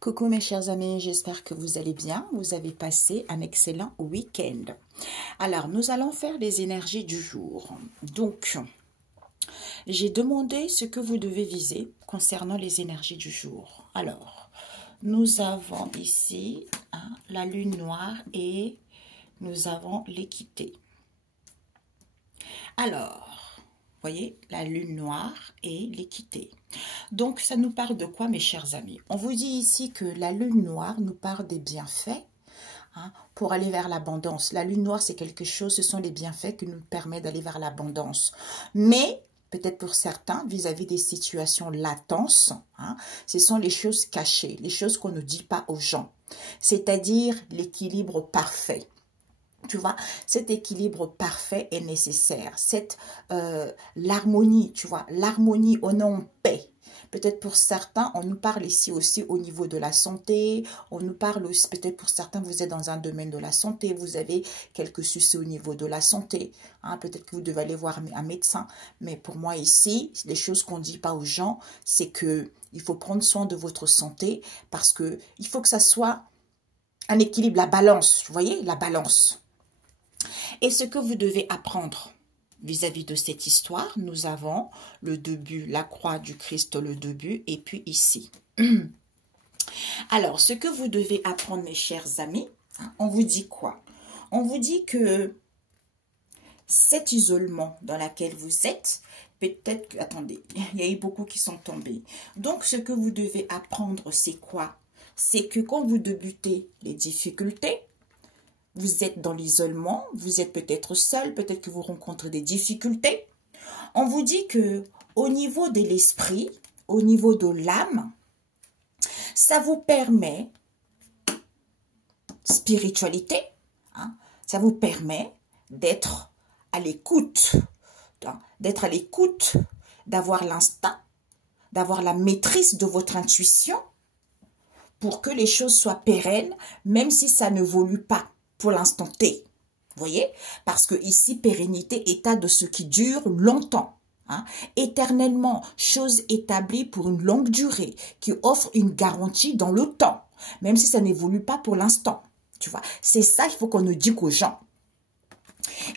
Coucou mes chers amis, j'espère que vous allez bien, vous avez passé un excellent week-end. Alors, nous allons faire les énergies du jour. Donc, j'ai demandé ce que vous devez viser concernant les énergies du jour. Alors, nous avons ici la lune noire et nous avons l'équité. Alors, voyez, la lune noire et l'équité. Donc, ça nous parle de quoi, mes chers amis? On vous dit ici que la lune noire nous parle des bienfaits pour aller vers l'abondance. La lune noire, c'est quelque chose, ce sont les bienfaits qui nous permettent d'aller vers l'abondance. Mais, peut-être pour certains, vis-à-vis des situations latentes, ce sont les choses cachées, les choses qu'on ne dit pas aux gens. C'est-à-dire l'équilibre parfait. Tu vois, cet équilibre parfait est nécessaire. L'harmonie, tu vois, l'harmonie, on est en paix. Peut-être pour certains, on nous parle ici aussi au niveau de la santé. On nous parle aussi, peut-être pour certains, vous êtes dans un domaine de la santé. Vous avez quelques soucis au niveau de la santé. Peut-être que vous devez aller voir un médecin. Mais pour moi ici, les choses qu'on ne dit pas aux gens, c'est que il faut prendre soin de votre santé parce que il faut que ça soit un équilibre, la balance. Vous voyez, la balance. Et ce que vous devez apprendre vis-à-vis de cette histoire, nous avons le début, la croix du Christ, le début, et puis ici. Alors, ce que vous devez apprendre, mes chers amis, on vous dit quoi? On vous dit que cet isolement dans lequel vous êtes, peut-être que, attendez, il y a eu beaucoup qui sont tombés. Donc, ce que vous devez apprendre, c'est quoi? C'est que quand vous débutez les difficultés, vous êtes dans l'isolement, vous êtes peut-être seul, peut-être que vous rencontrez des difficultés. On vous dit que au niveau de l'esprit, au niveau de l'âme, ça vous permet, spiritualité, ça vous permet d'être à l'écoute, d'avoir l'instinct, d'avoir la maîtrise de votre intuition pour que les choses soient pérennes, même si ça n'évolue pas pour l'instant T. Vous voyez? Parce que ici, pérennité, état de ce qui dure longtemps. Éternellement, chose établie pour une longue durée, qui offre une garantie dans le temps, même si ça n'évolue pas pour l'instant. Tu vois? C'est ça qu'il faut qu'on nous dise aux gens.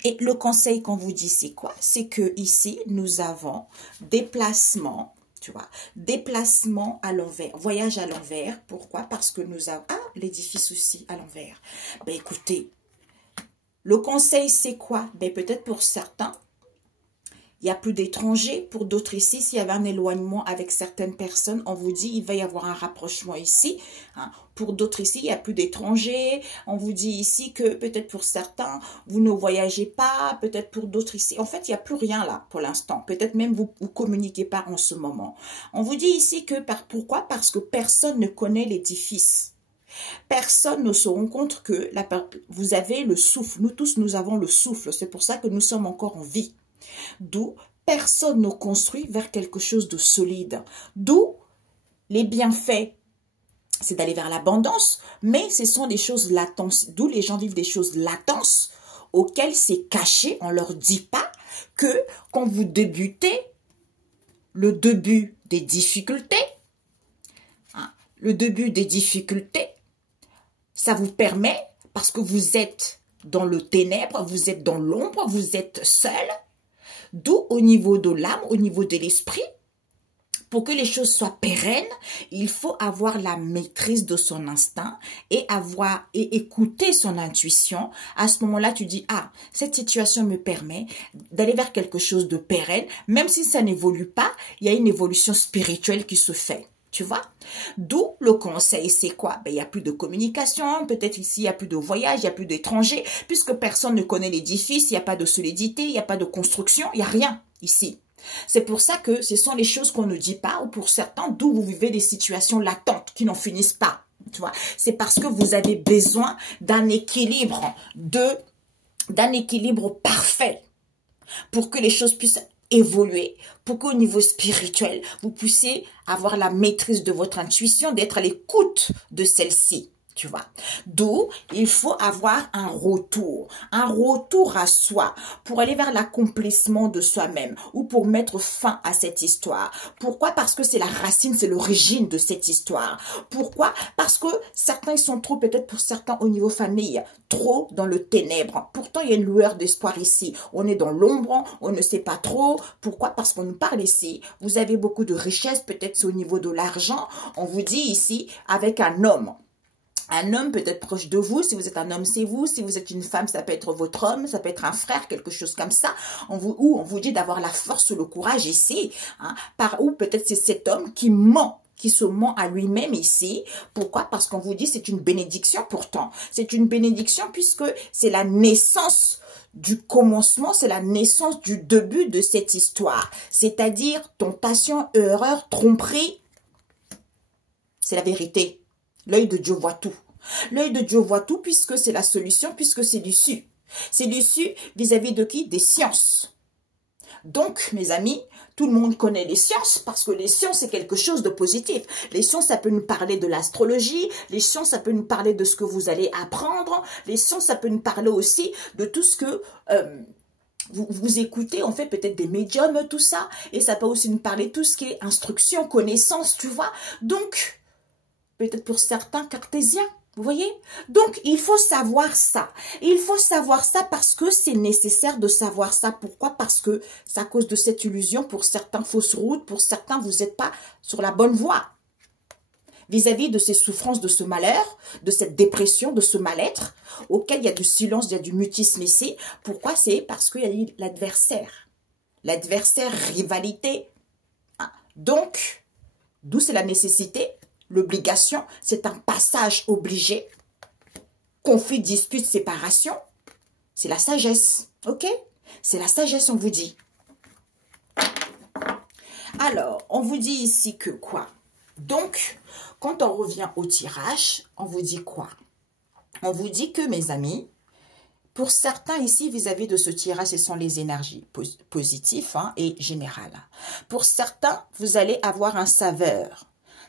Et le conseil qu'on vous dit, c'est quoi? C'est que ici, nous avons déplacement, tu vois, déplacement à l'envers, voyage à l'envers. Pourquoi? Parce que nous avons... l'édifice aussi à l'envers. Ben écoutez, le conseil c'est quoi? Ben peut-être pour certains, il n'y a plus d'étrangers. Pour d'autres ici, s'il y avait un éloignement avec certaines personnes, on vous dit il va y avoir un rapprochement ici. Pour d'autres ici, il n'y a plus d'étrangers. On vous dit ici que peut-être pour certains, vous ne voyagez pas. Peut-être pour d'autres ici. En fait, il n'y a plus rien là pour l'instant. Peut-être même vous ne communiquez pas en ce moment. On vous dit ici que pourquoi? Parce que personne ne connaît l'édifice. Personne ne se rend compte que vous avez le souffle. Nous tous, nous avons le souffle. C'est pour ça que nous sommes encore en vie. D'où personne ne construit vers quelque chose de solide. D'où les bienfaits, c'est d'aller vers l'abondance, mais ce sont des choses latentes. D'où les gens vivent des choses latentes auxquelles c'est caché. On ne leur dit pas que quand vous débutez le début des difficultés, ça vous permet, parce que vous êtes dans le ténèbre, vous êtes dans l'ombre, vous êtes seul, d'où au niveau de l'âme, au niveau de l'esprit, pour que les choses soient pérennes, il faut avoir la maîtrise de son instinct et écouter son intuition. À ce moment-là, tu dis, cette situation me permet d'aller vers quelque chose de pérenne, même si ça n'évolue pas, il y a une évolution spirituelle qui se fait. Tu vois? D'où le conseil, c'est quoi? Ben, il n'y a plus de communication, peut-être ici, il n'y a plus de voyage, il n'y a plus d'étrangers, puisque personne ne connaît l'édifice, il n'y a pas de solidité, il n'y a pas de construction, il n'y a rien ici. C'est pour ça que ce sont les choses qu'on ne dit pas, ou pour certains, d'où vous vivez des situations latentes qui n'en finissent pas. Tu vois? C'est parce que vous avez besoin d'un équilibre, d'un équilibre parfait pour que les choses puissent évoluer, pour qu'au niveau spirituel, vous puissiez avoir la maîtrise de votre intuition, d'être à l'écoute de celle-ci. Tu vois, d'où il faut avoir un retour à soi pour aller vers l'accomplissement de soi-même ou pour mettre fin à cette histoire. Pourquoi? Parce que c'est la racine, c'est l'origine de cette histoire. Pourquoi? Parce que certains ils sont trop, peut-être pour certains au niveau famille, trop dans le ténèbre. Pourtant, il y a une lueur d'espoir ici. On est dans l'ombre, on ne sait pas trop. Pourquoi? Parce qu'on nous parle ici. Vous avez beaucoup de richesses, peut-être c'est au niveau de l'argent. On vous dit ici avec un homme. Un homme peut être proche de vous, si vous êtes un homme, c'est vous, si vous êtes une femme, ça peut être votre homme, ça peut être un frère, quelque chose comme ça, on vous dit d'avoir la force, le courage ici, hein, ou peut-être c'est cet homme qui ment, qui se ment à lui-même ici. Pourquoi? Parce qu'on vous dit c'est une bénédiction pourtant, c'est une bénédiction puisque c'est la naissance du commencement, c'est la naissance du début de cette histoire, c'est-à-dire tentation, erreur, tromperie, c'est la vérité. L'œil de Dieu voit tout. L'œil de Dieu voit tout puisque c'est la solution, puisque c'est l'issue. C'est l'issue vis-à-vis de qui? Des sciences. Donc, mes amis, tout le monde connaît les sciences parce que les sciences, c'est quelque chose de positif. Les sciences, ça peut nous parler de l'astrologie. Les sciences, ça peut nous parler de ce que vous allez apprendre. Les sciences, ça peut nous parler aussi de tout ce que... vous écoutez, on fait peut-être des médiums, tout ça. Et ça peut aussi nous parler de tout ce qui est instruction, connaissance, tu vois. Donc... peut-être pour certains cartésiens, vous voyez? Donc, il faut savoir ça. Il faut savoir ça parce que c'est nécessaire de savoir ça. Pourquoi? Parce que c'est à cause de cette illusion, pour certains, fausse route, pour certains, vous n'êtes pas sur la bonne voie. Vis-à-vis de ces souffrances, de ce malheur, de cette dépression, de ce mal-être, auquel il y a du silence, il y a du mutisme ici. Pourquoi? C'est parce qu'il y a l'adversaire. L'adversaire, rivalité. Donc, d'où c'est la nécessité. L'obligation, c'est un passage obligé. Conflit, dispute, séparation, c'est la sagesse. Ok? C'est la sagesse, on vous dit. Alors, on vous dit ici que quoi? Donc, quand on revient au tirage, on vous dit quoi? On vous dit que, mes amis, pour certains ici, vis-à-vis de ce tirage, ce sont les énergies positives et générales. Pour certains, vous allez avoir un saveur.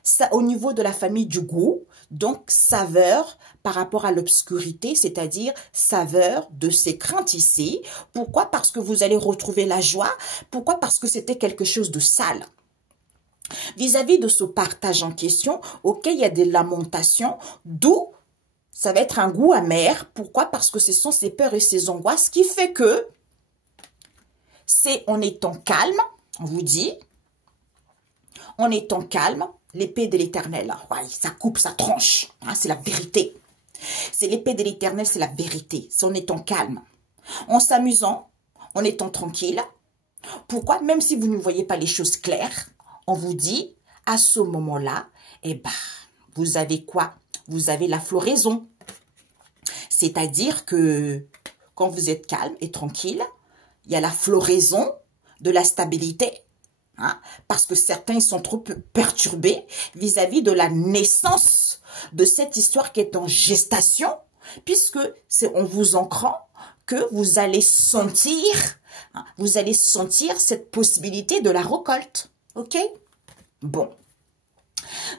Ça, au niveau de la famille du goût, donc saveur par rapport à l'obscurité, c'est-à-dire saveur de ces craintes ici. Pourquoi? Parce que vous allez retrouver la joie. Pourquoi? Parce que c'était quelque chose de sale. Vis-à-vis de ce partage en question, auquel il y a des lamentations, d'où ça va être un goût amer. Pourquoi? Parce que ce sont ces peurs et ces angoisses qui fait que c'est en étant calme, on vous dit, en étant calme, l'épée de l'Éternel, ouais, ça coupe, ça tranche, hein, c'est la vérité. C'est l'épée de l'Éternel, c'est la vérité. C'est en étant calme, en s'amusant, en étant tranquille. Pourquoi? Même si vous ne voyez pas les choses claires, on vous dit, à ce moment-là, eh ben, vous avez quoi? Vous avez la floraison. C'est-à-dire que quand vous êtes calme et tranquille, il y a la floraison de la stabilité. Hein, parce que certains sont trop perturbés vis-à-vis de la naissance de cette histoire qui est en gestation, puisque c'est en vous ancrant que vous allez sentir cette possibilité de la récolte. Ok? Bon.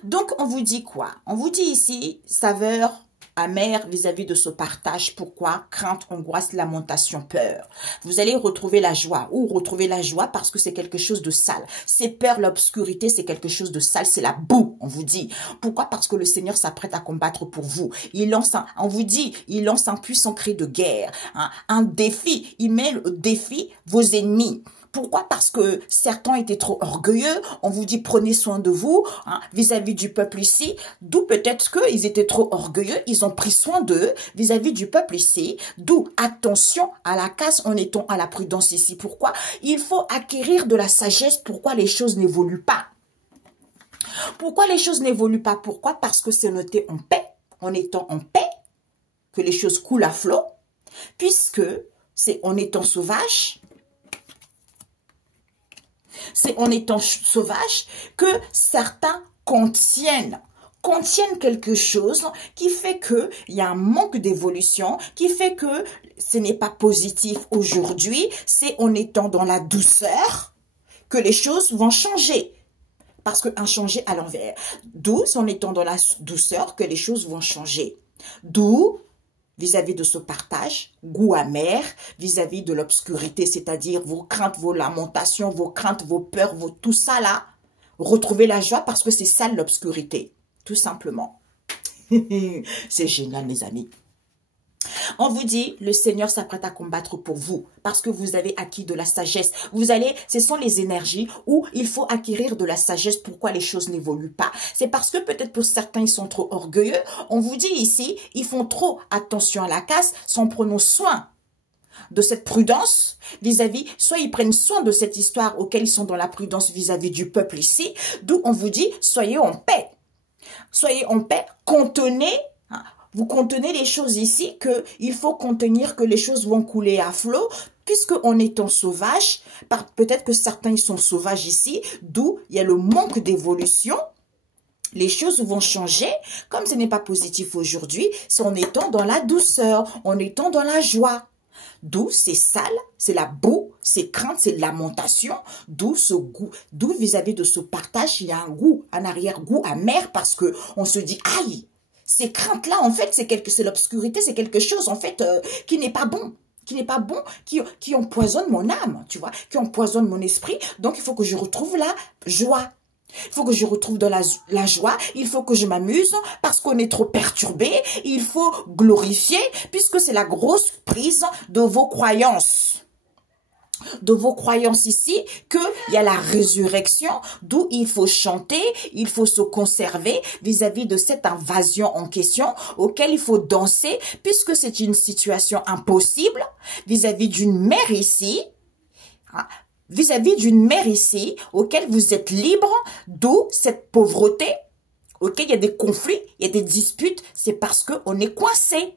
Donc, on vous dit quoi? On vous dit ici, saveur amère vis-à-vis de ce partage. Pourquoi? Crainte, angoisse, lamentation, peur. Vous allez retrouver la joie. Ou retrouver la joie parce que c'est quelque chose de sale. Ces peurs, l'obscurité, c'est quelque chose de sale. C'est la boue, on vous dit. Pourquoi? Parce que le Seigneur s'apprête à combattre pour vous. Il lance on vous dit, il lance un puissant cri de guerre. Hein, un défi. Il met au défi vos ennemis. Pourquoi? Parce que certains étaient trop orgueilleux. On vous dit prenez soin de vous vis-à-vis du peuple ici. D'où peut-être qu'ils étaient trop orgueilleux. Ils ont pris soin d'eux vis-à-vis du peuple ici. D'où attention à la casse en étant à la prudence ici. Pourquoi? Il faut acquérir de la sagesse. Pourquoi les choses n'évoluent pas? Pourquoi les choses n'évoluent pas? Pourquoi? Parce que c'est noté en paix. En étant en paix, que les choses coulent à flot. Puisque c'est en étant sauvage. C'est en étant sauvage que certains contiennent quelque chose qui fait que il y a un manque d'évolution, qui fait que ce n'est pas positif aujourd'hui. C'est en étant dans la douceur que les choses vont changer. Parce qu'un changer à l'envers. D'où, en étant dans la douceur, que les choses vont changer. D'où, vis-à-vis de ce partage, goût amer, vis-à-vis de l'obscurité, c'est-à-dire vos craintes, vos lamentations, vos craintes, vos peurs, tout ça là. Retrouvez la joie parce que c'est ça l'obscurité, tout simplement. C'est génial, mes amis. On vous dit, le Seigneur s'apprête à combattre pour vous, parce que vous avez acquis de la sagesse. Ce sont les énergies où il faut acquérir de la sagesse, pourquoi les choses n'évoluent pas. C'est parce que peut-être pour certains, ils sont trop orgueilleux. On vous dit ici, ils font trop attention à la casse, sans prendre soin de cette prudence vis-à-vis, soit ils prennent soin de cette histoire auquel ils sont dans la prudence vis-à-vis du peuple ici, d'où on vous dit, soyez en paix. Soyez en paix, contenez. Vous contenez les choses ici qu'il faut contenir, que les choses vont couler à flot, puisque en étant sauvage, peut-être que certains ils sont sauvages ici, d'où il y a le manque d'évolution. Les choses vont changer, comme ce n'est pas positif aujourd'hui, c'est en étant dans la douceur, en étant dans la joie. D'où c'est sale, c'est la boue, c'est crainte, c'est lamentation, d'où ce goût, d'où vis-à-vis de ce partage, il y a un goût, un arrière-goût amer, parce que on se dit, aïe, ces craintes-là, en fait, c'est l'obscurité, c'est quelque chose, en fait, qui n'est pas bon, qui empoisonne mon âme, tu vois, qui empoisonne mon esprit. Donc, il faut que je retrouve la joie. Il faut que je retrouve de la joie, il faut que je m'amuse parce qu'on est trop perturbé, il faut glorifier puisque c'est la grosse prise de vos croyances. De vos croyances ici, qu'il y a la résurrection, d'où il faut chanter, il faut se conserver vis-à-vis de cette invasion en question, auquel il faut danser, puisque c'est une situation impossible, vis-à-vis d'une mère ici, auquel vous êtes libre, d'où cette pauvreté, auquel il y a des conflits, il y a des disputes, c'est parce qu'on est coincé.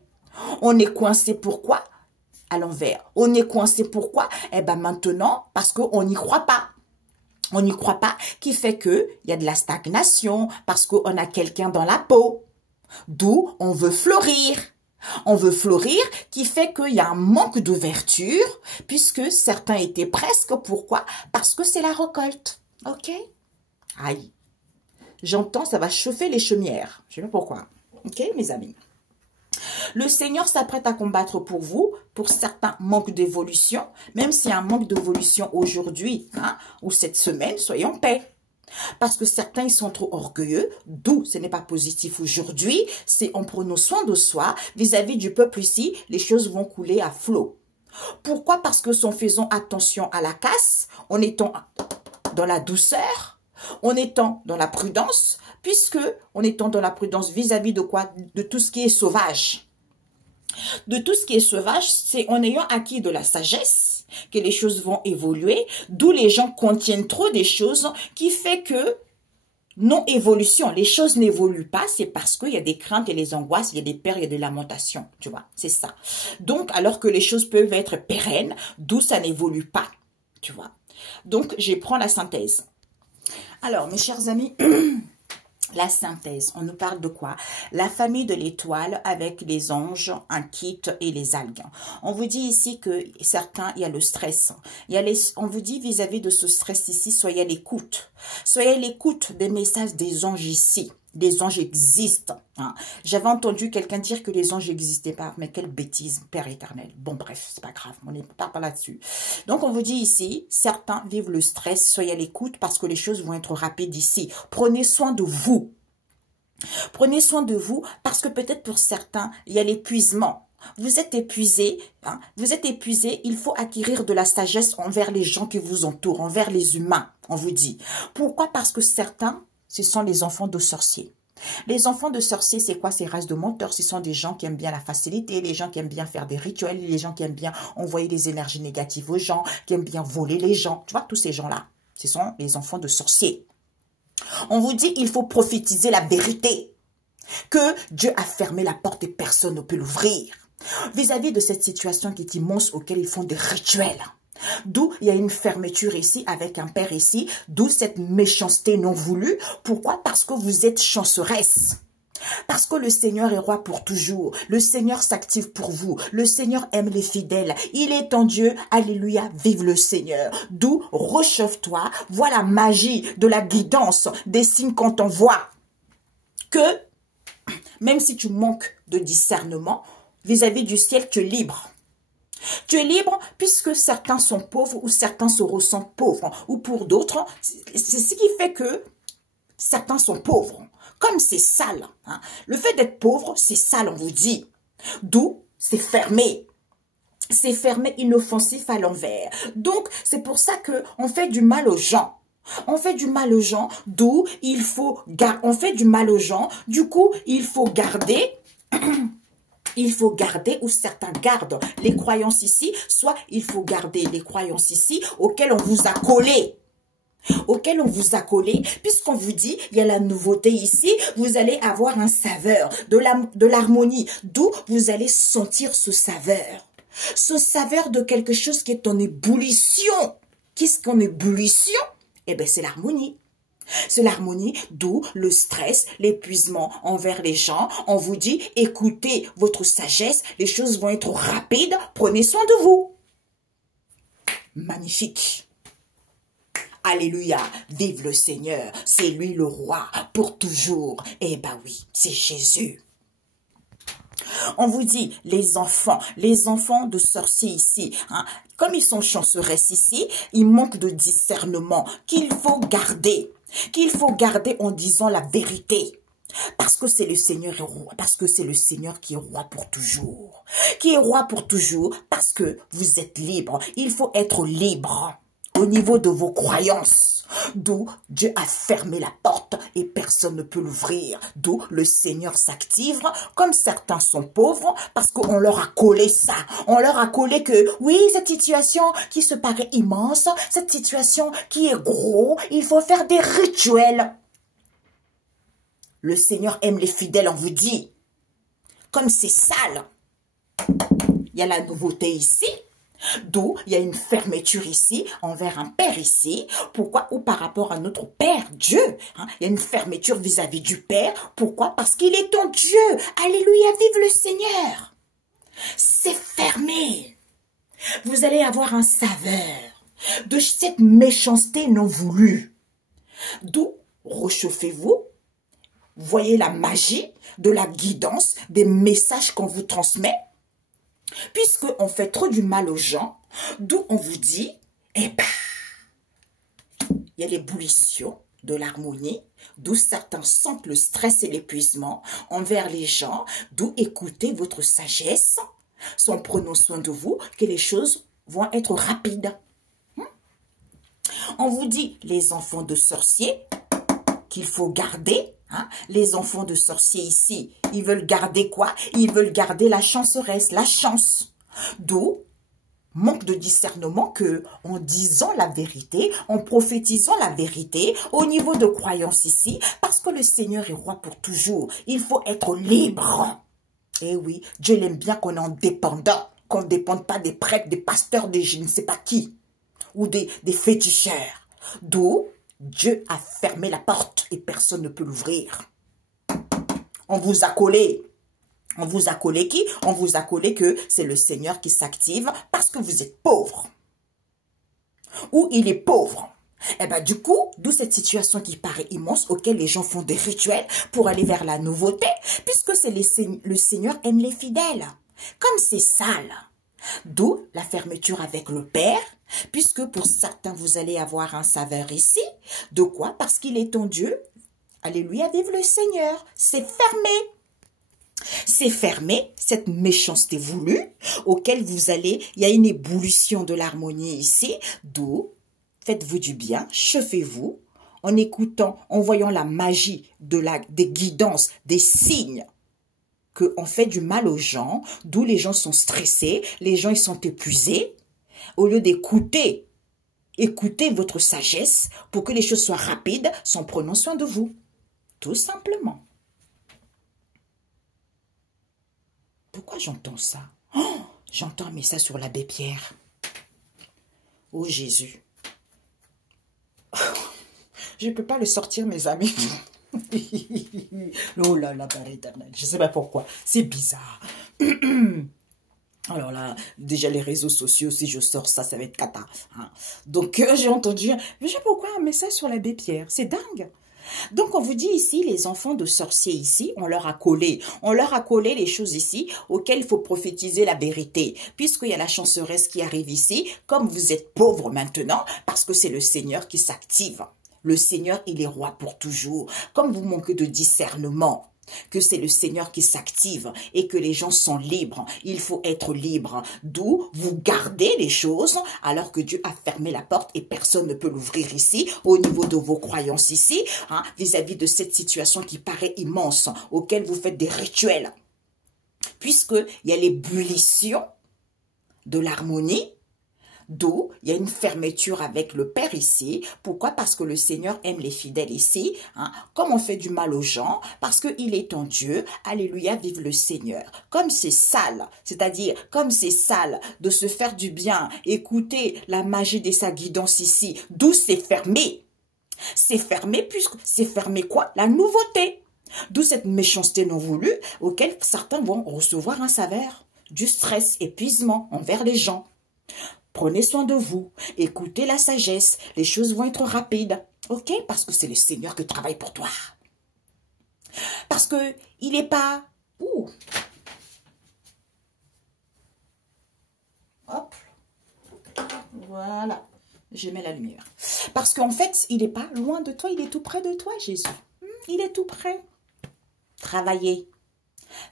On est coincé pourquoi? À l'envers. On est coincé pourquoi? Eh ben maintenant, parce qu'on n'y croit pas. On n'y croit pas, qui fait que il y a de la stagnation, parce qu'on a quelqu'un dans la peau. D'où on veut fleurir. On veut fleurir, qui fait qu'il y a un manque d'ouverture, puisque certains étaient presque. Pourquoi? Parce que c'est la récolte. Ok? Aïe. J'entends, ça va chauffer les chaumières. Je sais pas pourquoi. Ok, mes amis? Le Seigneur s'apprête à combattre pour vous, pour certains manques d'évolution, même s'il y a un manque d'évolution aujourd'hui, ou cette semaine, soyez en paix. Parce que certains, ils sont trop orgueilleux, d'où ce n'est pas positif aujourd'hui, c'est en prenant soin de soi, vis-à-vis du peuple ici, les choses vont couler à flot. Pourquoi? Parce que en faisant attention à la casse, en étant dans la douceur, en étant dans la prudence, puisque en étant dans la prudence vis-à-vis de quoi? De tout ce qui est sauvage. De tout ce qui est sauvage, c'est en ayant acquis de la sagesse que les choses vont évoluer, d'où les gens contiennent trop des choses qui fait que non-évolution, les choses n'évoluent pas, c'est parce qu'il y a des craintes, il y a des angoisses, il y a des peurs, il y a des lamentations, tu vois, c'est ça. Donc, alors que les choses peuvent être pérennes, d'où ça n'évolue pas, tu vois. Donc, je prends la synthèse. Alors, mes chers amis, la synthèse, on nous parle de quoi? La famille de l'étoile avec les anges, un kit et les algues. On vous dit ici que certains, il y a le stress. On vous dit vis-à-vis de ce stress ici, soyez à l'écoute. Soyez à l'écoute des messages des anges ici. Les anges existent. J'avais entendu quelqu'un dire que les anges n'existaient pas. Mais quelle bêtise, Père éternel. Bon, bref, c'est pas grave, on n'est pas là-dessus. Donc, on vous dit ici, certains vivent le stress. Soyez à l'écoute parce que les choses vont être rapides ici. Prenez soin de vous. Prenez soin de vous parce que peut-être pour certains, il y a l'épuisement. Vous êtes épuisé, vous êtes épuisé, il faut acquérir de la sagesse envers les gens qui vous entourent, envers les humains, on vous dit. Pourquoi? Parce que certains, ce sont les enfants de sorciers. Les enfants de sorciers, c'est quoi? Ces races de menteurs, ce sont des gens qui aiment bien la facilité, les gens qui aiment bien faire des rituels, les gens qui aiment bien envoyer des énergies négatives aux gens, qui aiment bien voler les gens. Tu vois, tous ces gens-là, ce sont les enfants de sorciers. On vous dit, il faut prophétiser la vérité, que Dieu a fermé la porte et personne ne peut l'ouvrir. Vis-à-vis de cette situation qui est immense auquel ils font des rituels. D'où il y a une fermeture ici avec un père ici, d'où cette méchanceté non voulue. Pourquoi? Parce que vous êtes chanceresse. Parce que le Seigneur est roi pour toujours. Le Seigneur s'active pour vous. Le Seigneur aime les fidèles. Il est ton Dieu. Alléluia. Vive le Seigneur. D'où réchauffe-toi. Vois la magie de la guidance des signes qu'on t'envoie. Que même si tu manques de discernement vis-à-vis du ciel, tu es libre. Tu es libre puisque certains sont pauvres ou certains se ressentent pauvres. Ou pour d'autres, c'est ce qui fait que certains sont pauvres. Comme c'est sale. Hein. Le fait d'être pauvre, c'est sale, on vous dit. D'où c'est fermé. C'est fermé, inoffensif à l'envers. Donc, c'est pour ça qu'on fait du mal aux gens. On fait du mal aux gens, d'où il faut... On fait du mal aux gens, du coup, il faut garder... Il faut garder, ou certains gardent les croyances ici, soit il faut garder les croyances ici auxquelles on vous a collé. Auquel on vous a collé, puisqu'on vous dit, il y a la nouveauté ici, vous allez avoir un saveur, de l'harmonie, d'où vous allez sentir ce saveur de quelque chose qui est en ébullition. Qu'est-ce qu'en ébullition? Eh bien, c'est l'harmonie. C'est l'harmonie, d'où le stress, l'épuisement envers les gens. On vous dit, écoutez votre sagesse, les choses vont être rapides, prenez soin de vous. Magnifique. Alléluia, vive le Seigneur, c'est lui le roi pour toujours. Eh ben oui, c'est Jésus. On vous dit, les enfants de sorciers ici, hein, comme ils sont chanceresses ici, ils manquent de discernement qu'il faut garder en disant la vérité. Parce que c'est le Seigneur est roi, parce que c'est le Seigneur qui est roi pour toujours. Qui est roi pour toujours, parce que vous êtes libre. Il faut être libre au niveau de vos croyances. D'où Dieu a fermé la porte et personne ne peut l'ouvrir. D'où le Seigneur s'active, comme certains sont pauvres, parce qu'on leur a collé ça. On leur a collé que, oui, cette situation qui se paraît immense, cette situation qui est gros, il faut faire des rituels. Le Seigneur aime les fidèles, on vous dit. Comme c'est sale. Il y a la nouveauté ici. D'où il y a une fermeture ici, envers un Père ici. Pourquoi? Ou par rapport à notre Père, Dieu. Hein? Il y a une fermeture vis-à-vis du Père. Pourquoi? Parce qu'il est ton Dieu. Alléluia, vive le Seigneur. C'est fermé. Vous allez avoir un saveur de cette méchanceté non voulue. D'où réchauffez-vous. Voyez la magie de la guidance, des messages qu'on vous transmet. Puisqu'on fait trop du mal aux gens, d'où on vous dit, eh ben, il y a l'ébullition de l'harmonie, d'où certains sentent le stress et l'épuisement envers les gens, d'où écoutez votre sagesse, sans prenant soin de vous, que les choses vont être rapides. On vous dit, les enfants de sorciers, qu'il faut garder. Hein? Les enfants de sorciers ici, ils veulent garder quoi? Ils veulent garder la chanceresse, la chance. D'où manque de discernement que, en disant la vérité, en prophétisant la vérité, au niveau de croyance ici, parce que le Seigneur est roi pour toujours, il faut être libre. Et oui, Dieu l'aime bien qu'on est indépendant, qu'on ne dépende pas des prêtres, des pasteurs, des je ne sais pas qui, ou des féticheurs. D'où Dieu a fermé la porte et personne ne peut l'ouvrir. On vous a collé. On vous a collé qui? On vous a collé que c'est le Seigneur qui s'active parce que vous êtes pauvre. Ou il est pauvre. Et bien du coup, d'où cette situation qui paraît immense auquel les gens font des rituels pour aller vers la nouveauté, puisque c'est le Seigneur aime les fidèles. Comme c'est sale. D'où la fermeture avec le Père, puisque pour certains, vous allez avoir un saveur ici. De quoi? Parce qu'il est ton Dieu. Alléluia, vive le Seigneur. C'est fermé. C'est fermé, cette méchanceté voulue, auquel vous allez, il y a une ébullition de l'harmonie ici. D'où, faites-vous du bien, chauffez-vous, en écoutant, en voyant la magie des guidances, des signes, qu'on fait du mal aux gens, d'où les gens sont stressés, les gens ils sont épuisés. Au lieu d'écouter, écoutez votre sagesse pour que les choses soient rapides, sans prenant soin de vous. Tout simplement. Pourquoi j'entends ça? Oh, j'entends un message sur l'abbé Pierre. Oh Jésus. Je ne peux pas le sortir, mes amis. Oh là là, Père éternel, je sais pas pourquoi, c'est bizarre. Alors là, déjà les réseaux sociaux, si je sors ça, ça va être cata. Hein. Donc j'ai entendu, mais je sais pas pourquoi, un message sur l'abbé Pierre, c'est dingue. Donc on vous dit ici, les enfants de sorciers ici, on leur a collé les choses ici auxquelles il faut prophétiser la vérité. Puisqu'il y a la chanceresse qui arrive ici, comme vous êtes pauvres maintenant, parce que c'est le Seigneur qui s'active. Le Seigneur, il est roi pour toujours. Comme vous manquez de discernement, que c'est le Seigneur qui s'active et que les gens sont libres. Il faut être libre. D'où vous gardez les choses alors que Dieu a fermé la porte et personne ne peut l'ouvrir ici, au niveau de vos croyances ici, hein, vis-à-vis de cette situation qui paraît immense, auquel vous faites des rituels. Puisqu'il y a l'ébullition de l'harmonie, d'où il y a une fermeture avec le Père ici. Pourquoi? Parce que le Seigneur aime les fidèles ici. Hein? Comme on fait du mal aux gens, parce qu'il est en Dieu. Alléluia, vive le Seigneur. Comme c'est sale, c'est-à-dire comme c'est sale de se faire du bien, écoutez la magie de sa guidance ici, d'où c'est fermé. C'est fermé puisque c'est fermé quoi? La nouveauté. D'où cette méchanceté non voulue auquel certains vont recevoir un saveur. Du stress, épuisement envers les gens. Prenez soin de vous, écoutez la sagesse, les choses vont être rapides, ok? Parce que c'est le Seigneur qui travaille pour toi. Parce que il n'est pas... Ouh. Hop. Voilà. Je mets la lumière. Parce qu'en fait, il n'est pas loin de toi, il est tout près de toi, Jésus. Il est tout près. Travaillez.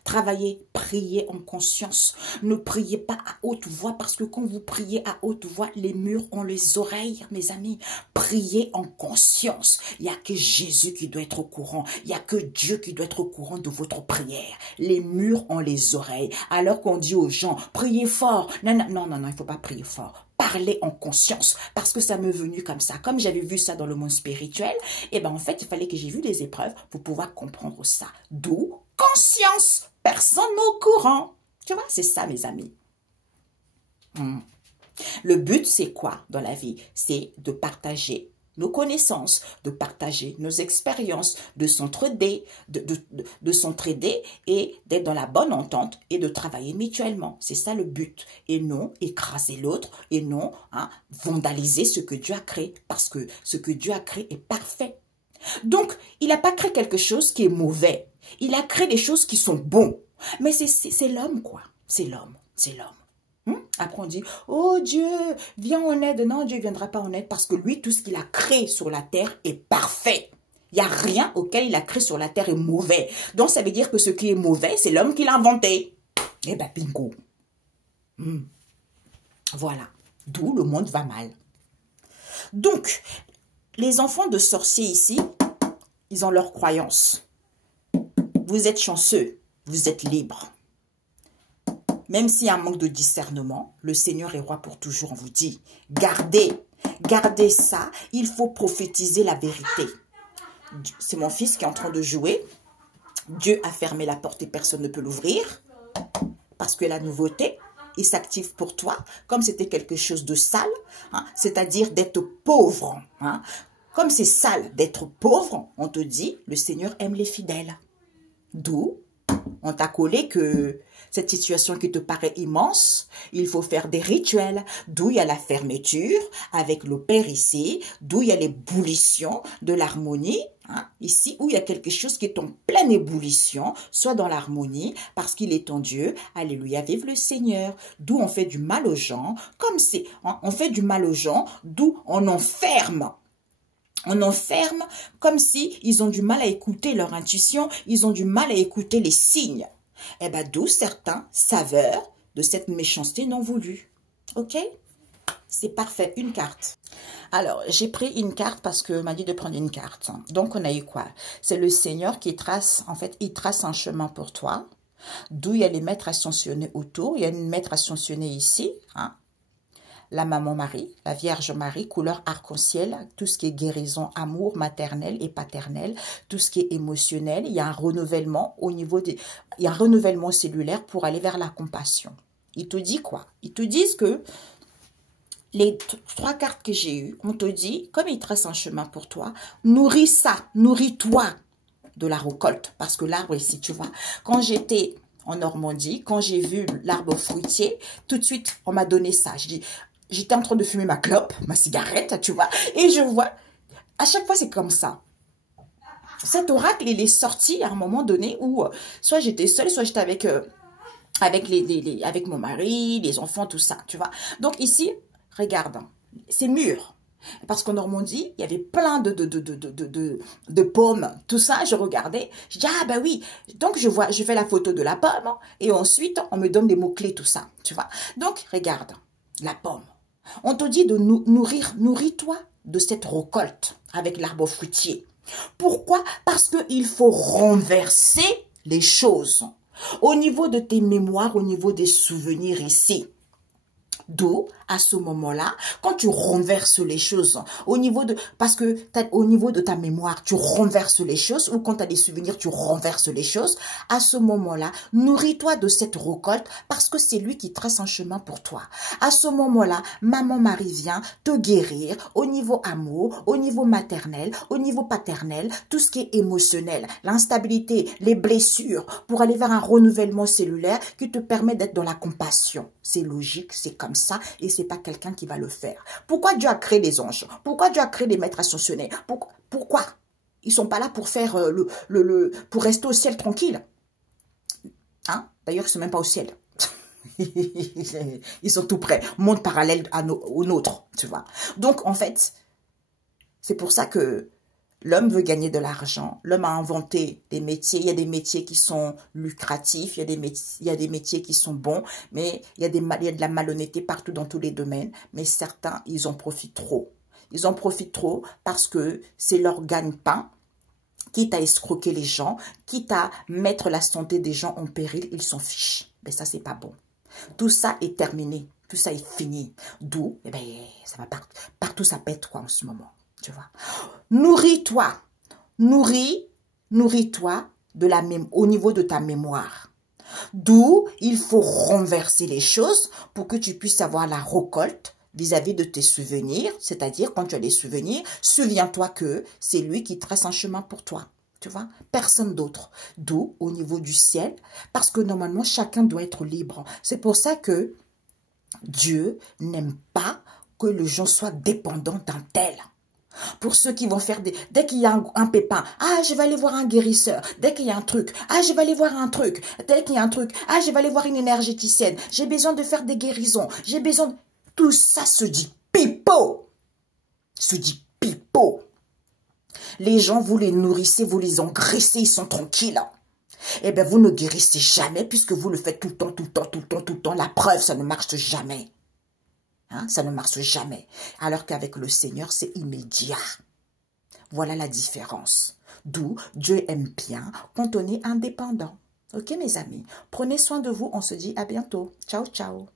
Travaillez, priez en conscience. Ne priez pas à haute voix parce que quand vous priez à haute voix, les murs ont les oreilles, mes amis. Priez en conscience. Il n'y a que Jésus qui doit être au courant. Il n'y a que Dieu qui doit être au courant de votre prière. Les murs ont les oreilles. Alors qu'on dit aux gens, priez fort. Non, non, non, non, non, il ne faut pas prier fort. Parler en conscience, parce que ça m'est venu comme ça. Comme j'avais vu ça dans le monde spirituel, et ben en fait, il fallait que j'ai vu des épreuves pour pouvoir comprendre ça. D'où conscience. Personne n'est au courant. Tu vois, c'est ça, mes amis. Le but, c'est quoi dans la vie? C'est de partager nos connaissances, de partager nos expériences, de s'entraider, de s'entraider et d'être dans la bonne entente et de travailler mutuellement. C'est ça le but. Et non écraser l'autre et non vandaliser ce que Dieu a créé. Parce que ce que Dieu a créé est parfait. Donc, il n'a pas créé quelque chose qui est mauvais. Il a créé des choses qui sont bonnes. Mais c'est l'homme, quoi. C'est l'homme. C'est l'homme. Après, on dit, oh Dieu, viens en aide. Non, Dieu ne viendra pas en aide parce que lui, tout ce qu'il a créé sur la terre est parfait. Il n'y a rien auquel il a créé sur la terre est mauvais. Donc, ça veut dire que ce qui est mauvais, c'est l'homme qui l'a inventé. Eh ben, bingo. Voilà. D'où le monde va mal. Donc, les enfants de sorciers ici, ils ont leurs croyances. Vous êtes chanceux, vous êtes libres. Même s'il y a un manque de discernement, le Seigneur est roi pour toujours, on vous dit. Gardez ça, il faut prophétiser la vérité. C'est mon fils qui est en train de jouer. Dieu a fermé la porte et personne ne peut l'ouvrir. Parce que la nouveauté, il s'active pour toi, comme c'était quelque chose de sale, c'est-à-dire d'être pauvre. Comme c'est sale d'être pauvre, on te dit, le Seigneur aime les fidèles. D'où on t'a collé que cette situation qui te paraît immense, il faut faire des rituels. D'où il y a la fermeture avec le Père ici, d'où il y a l'ébullition de l'harmonie. Ici, où il y a quelque chose qui est en pleine ébullition, soit dans l'harmonie, parce qu'il est en Dieu. Alléluia, vive le Seigneur. D'où on fait du mal aux gens, comme c'est, on fait du mal aux gens, d'où on enferme. On enferme comme si ils ont du mal à écouter leur intuition, ils ont du mal à écouter les signes. Eh bien, d'où certains saveurs de cette méchanceté non voulue. Ok? C'est parfait, une carte. Alors, j'ai pris une carte parce qu'on m'a dit de prendre une carte. Donc, on a eu quoi? C'est le Seigneur qui trace, en fait, il trace un chemin pour toi. D'où il y a les maîtres ascensionnés autour. Il y a une maître ascensionnée ici, la maman Marie, la Vierge Marie, couleur arc-en-ciel, tout ce qui est guérison, amour maternel et paternel, tout ce qui est émotionnel. Il y a un renouvellement au niveau des... Il y a un renouvellement cellulaire pour aller vers la compassion. Ils te disent quoi? Ils te disent que les 3 cartes que j'ai eues, on te dit, comme ils tracent un chemin pour toi, nourris ça, nourris-toi. de la récolte. Parce que l'arbre ici, tu vois, quand j'étais en Normandie, quand j'ai vu l'arbre fruitier, tout de suite, on m'a donné ça. J'étais en train de fumer ma clope, ma cigarette, tu vois, et je vois, à chaque fois, c'est comme ça. Cet oracle, il est sorti à un moment donné où soit j'étais seule, soit j'étais avec mon mari, les enfants, tout ça, tu vois. Donc ici, regarde, c'est mûr. Parce qu'en Normandie, il y avait plein de pommes, tout ça, je regardais, je dis, ah bah oui, donc je fais la photo de la pomme, et ensuite, on me donne des mots-clés, tout ça, tu vois. Donc, regarde, la pomme. On te dit de nourris-toi de cette récolte avec l'arbre fruitier. Pourquoi? Parce qu'il faut renverser les choses. Au niveau de tes mémoires, au niveau des souvenirs ici. D'où, à ce moment-là, quand tu renverses les choses, parce que au niveau de ta mémoire, tu renverses les choses, ou quand tu as des souvenirs, tu renverses les choses, à ce moment-là, nourris-toi de cette récolte, parce que c'est lui qui trace un chemin pour toi. À ce moment-là, maman Marie vient te guérir au niveau amour, au niveau maternel, au niveau paternel, tout ce qui est émotionnel, l'instabilité, les blessures, pour aller vers un renouvellement cellulaire qui te permet d'être dans la compassion. C'est logique, c'est comme ça, et c'est pas quelqu'un qui va le faire. Pourquoi Dieu a créé les anges? Pourquoi Dieu a créé les maîtres ascensionnés? Pourquoi? Ils sont pas là pour faire pour rester au ciel tranquille. Hein? D'ailleurs, ils sont même pas au ciel. Ils sont tout près. Monde parallèle au nôtre, tu vois. Donc, en fait, c'est pour ça que l'homme veut gagner de l'argent. L'homme a inventé des métiers. Il y a des métiers qui sont lucratifs. Il y a des métiers qui sont bons. Mais il y a de la malhonnêteté partout dans tous les domaines. Mais certains, ils en profitent trop. Ils en profitent trop parce que c'est leur gagne-pain. Quitte à escroquer les gens, quitte à mettre la santé des gens en péril, ils s'en fichent. Mais ça, c'est pas bon. Tout ça est terminé. Tout ça est fini. D'où, eh ben, ça va partout ça pète quoi en ce moment. Tu vois. Nourris-toi. Nourris-toi au niveau de ta mémoire. D'où il faut renverser les choses pour que tu puisses avoir la récolte vis-à-vis de tes souvenirs. C'est-à-dire, quand tu as des souvenirs, souviens-toi que c'est lui qui trace un chemin pour toi. Tu vois, personne d'autre. D'où, au niveau du ciel, parce que normalement, chacun doit être libre. C'est pour ça que Dieu n'aime pas que les gens soient dépendants d'un tel. Pour ceux qui vont faire dès qu'il y a un pépin, ah, je vais aller voir un guérisseur. Dès qu'il y a un truc, ah, je vais aller voir un truc. Dès qu'il y a un truc, ah, je vais aller voir une énergéticienne. J'ai besoin de faire des guérisons. J'ai besoin de... Tout ça se dit pipeau. Se dit pipeau. Les gens, vous les nourrissez, vous les engraissez, ils sont tranquilles. Eh bien, vous ne guérissez jamais puisque vous le faites tout le temps, tout le temps, tout le temps, tout le temps. La preuve, ça ne marche jamais. Hein, ça ne marche jamais. Alors qu'avec le Seigneur, c'est immédiat. Voilà la différence. D'où Dieu aime bien quand on est indépendant. Ok, mes amis? Prenez soin de vous. On se dit à bientôt. Ciao, ciao.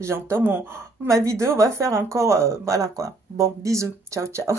J'entends ma vidéo va faire encore... voilà quoi. Bon, bisous. Ciao, ciao.